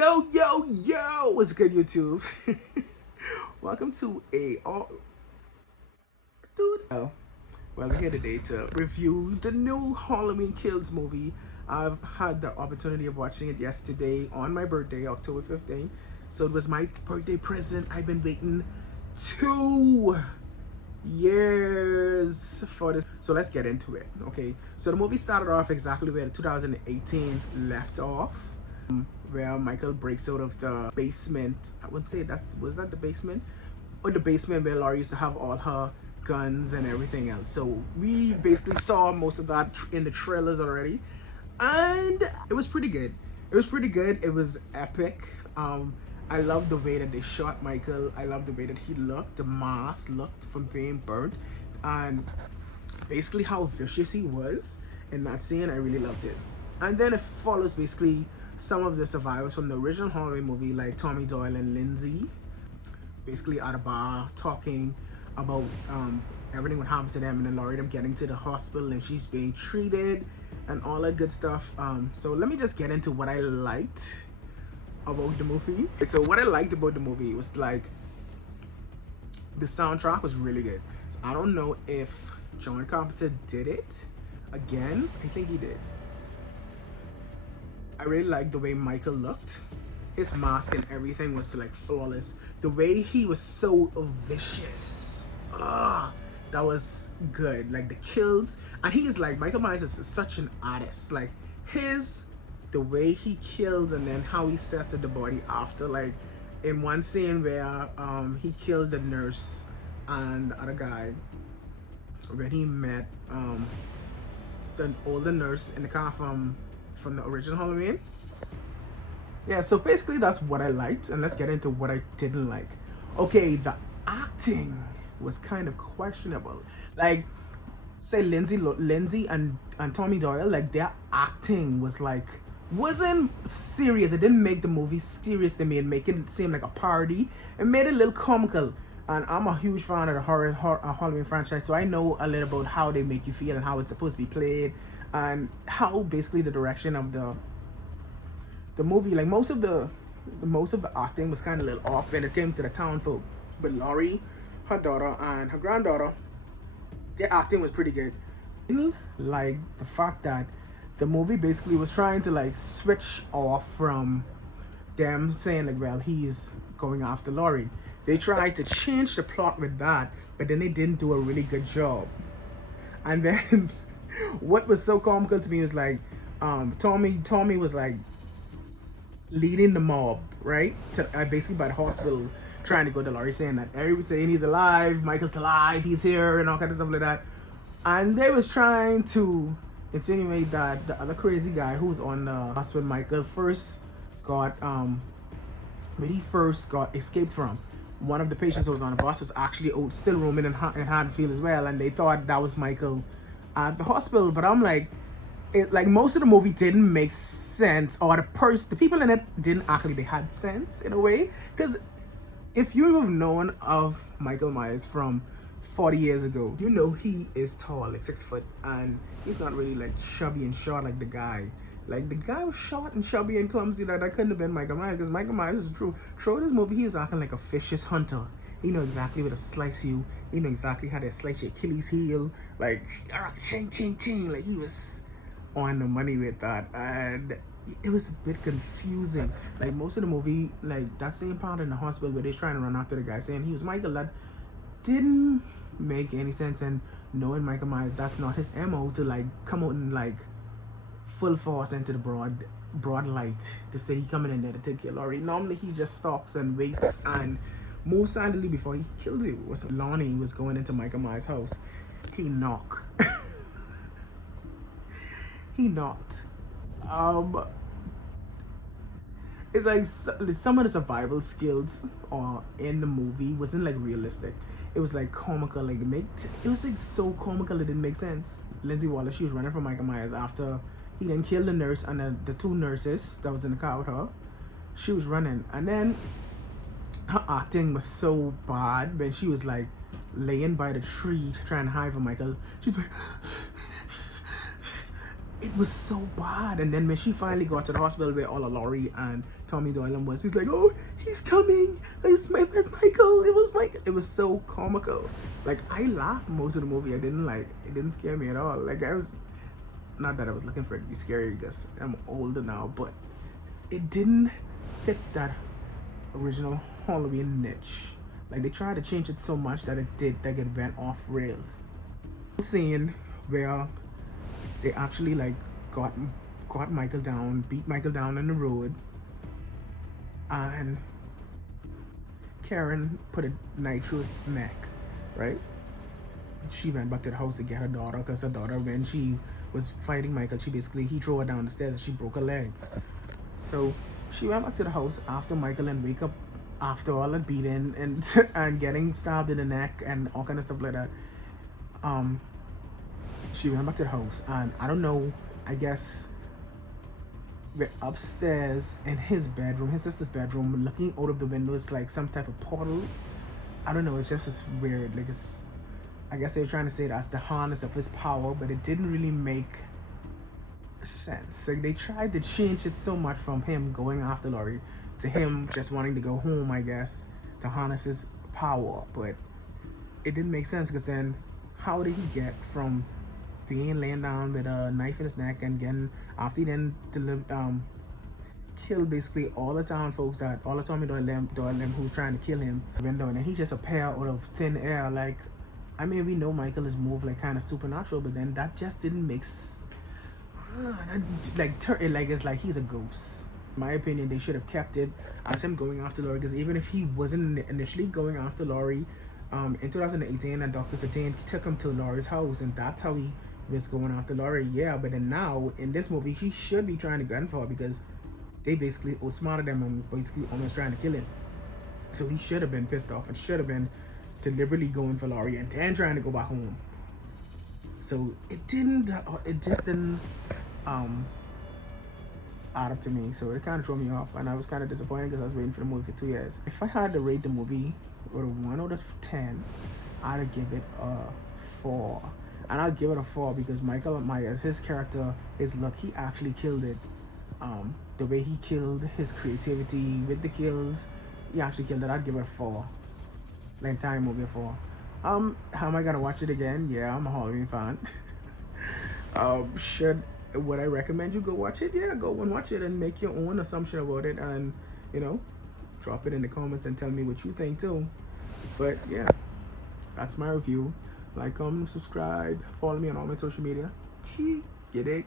Yo, what's good, YouTube? Welcome to dude. Well, we're here today to review the new Halloween Kills movie. I've had the opportunity of watching it yesterday on my birthday, October 15th. So it was my birthday present. I've been waiting 2 years for this. So let's get into it, okay? So the movie started off exactly where 2018 left off. Where Michael breaks out of the basement. I wouldn't say was that the basement? Or the basement where Laurie used to have all her guns and everything else. So we basically saw most of that in the trailers already. And it was pretty good. It was epic. I love the way that they shot Michael. I love the way that he looked. The mask looked from being burnt. And basically how vicious he was in that scene. I really loved it. And then it follows basically some of the survivors from the original Halloween movie, like Tommy Doyle and Lindsay, basically at a bar talking about everything what happened to them, and then Laurie them getting to the hospital and she's being treated and all that good stuff. So let me just get into what I liked about the movie. So what I liked about the movie was like the soundtrack was really good. So I don't know if John Carpenter did it again. I think he did. I really liked the way Michael looked. His mask and everything was like flawless. The way he was so vicious. That was good. Like the kills. And he is like, Michael Myers is such an artist. Like the way he kills and then how he sets up the body after. Like in one scene where he killed the nurse and the other guy. When he met the older nurse in the car from the original Halloween. Yeah, so basically that's what I liked, and let's get into what I didn't like. Okay, the acting was kind of questionable. Like, say Lindsay and Tommy Doyle, like their acting was like wasn't serious. It didn't make the movie serious to me and make it seem like a parody. It made it a little comical. And I'm a huge fan of the Halloween franchise, so I know a little about how they make you feel and how it's supposed to be played, and how basically the direction of the movie, like most of the acting was kind of a little off when it came to the town folk. But Laurie, her daughter, and her granddaughter, their acting was pretty good. Like the fact that the movie basically was trying to like switch off from them saying like, well, he's going after Laurie. They tried to change the plot with that, but then they didn't do a really good job. And then what was so comical to me was like Tommy was like leading the mob, right? To basically by the hospital, trying to go to Laurie, saying that everybody's saying he's alive, Michael's alive, he's here, and all kind of stuff like that. And they was trying to insinuate that the other crazy guy who was on the bus when Michael first got escaped from, one of the patients who was on the bus was actually still roaming in Haddonfield as well, and they thought that was Michael at the hospital. But I'm like, like most of the movie didn't make sense, or the people in it didn't act like they had sense in a way. Because if you have known of Michael Myers from 40 years ago, you know he is tall, like 6 foot, and he's not really like chubby and short like the guy. Like the guy was short and chubby and clumsy. Like that couldn't have been Michael Myers, because Michael Myers is true. Throughout this movie, he was acting like a vicious hunter. He know exactly where to slice you. He know exactly how to slice your Achilles heel. Like ching ching ching. Like he was on the money with that, and it was a bit confusing. Like most of the movie, like that same part in the hospital where they're trying to run after the guy saying he was Michael, that didn't make any sense. And knowing Michael Myers, that's not his MO to like come out and like full force into the broad light to say he coming in there to take care of Laurie. Normally he just stalks and waits and moves silently before he kills you. Lonnie was going into Michael Myers' house. He knocked. He knocked. It's like some of the survival skills in the movie wasn't like realistic. It was like comical. Like it was like so comical it didn't make sense. Lindsay Wallace, she was running from Michael Myers after he then killed the nurse and the two nurses that was in the car with her. She was running, and then her acting was so bad when she was like laying by the tree trying to hide from Michael. She's like, it was so bad. And then when she finally got to the hospital where all of Laurie and Tommy Doyle was, he's like, "Oh, he's coming. Where's Michael? It was Michael." It was so comical. Like, I laughed most of the movie. It didn't scare me at all. Like, I was, not that I was looking for it to be scary because I'm older now, but it didn't fit that original Halloween niche. Like, they tried to change it so much that it went off rails. Scene where they actually like got Michael down, beat Michael down on the road, and Karen put a knife through his neck, right? She went back to the house to get her daughter because her daughter, when she was fighting Michael, he threw her down the stairs and she broke her leg. So she went back to the house after Michael and wake up after all that beating and and getting stabbed in the neck and all kind of stuff like that. She went back to the house and I don't know, I guess we're upstairs in his bedroom, his sister's bedroom, looking out of the window is like some type of portal. I don't know, it's just this weird, like, it's, I guess they're trying to say that's the harness of his power, but it didn't really make sense. Like, they tried to change it so much from him going after Laurie to him just wanting to go home, I guess, to harness his power, but it didn't make sense because then how did he get from being laying down with a knife in his neck and getting, after he then killed basically all the town folks, that all the Tommy Doyle who's trying to kill him, and then he just appear out of thin air. Like, I mean, we know Michael is moved like kind of supernatural, but then that just didn't make it's like he's a ghost. In my opinion, they should have kept it as him going after Laurie, because even if he wasn't initially going after Laurie, in 2018, and Dr. Satine took him to Laurie's house, and that's how he was going after Laurie. Yeah, but then now in this movie, he should be trying to gun for her because they basically outsmarted him and basically almost trying to kill him. So he should have been pissed off and should have been deliberately going for Laurie and then trying to go back home. So it just didn't add up to me. So it kind of threw me off, and I was kind of disappointed because I was waiting for the movie for 2 years. If I had to rate the movie out of 1 out of 10, I'd give it a 4. And I'll give it a 4 because Michael Myers, his character, his luck, he actually killed it. The way he killed, his creativity with the kills, he actually killed it. I'd give it a 4. The entire movie a 4. How am I gonna watch it again? Yeah, I'm a Halloween fan. Would I recommend you go watch it? Yeah, go and watch it and make your own assumption about it, and drop it in the comments and tell me what you think too. But yeah, that's my review. Like, comment, subscribe, follow me on all my social media. Get it?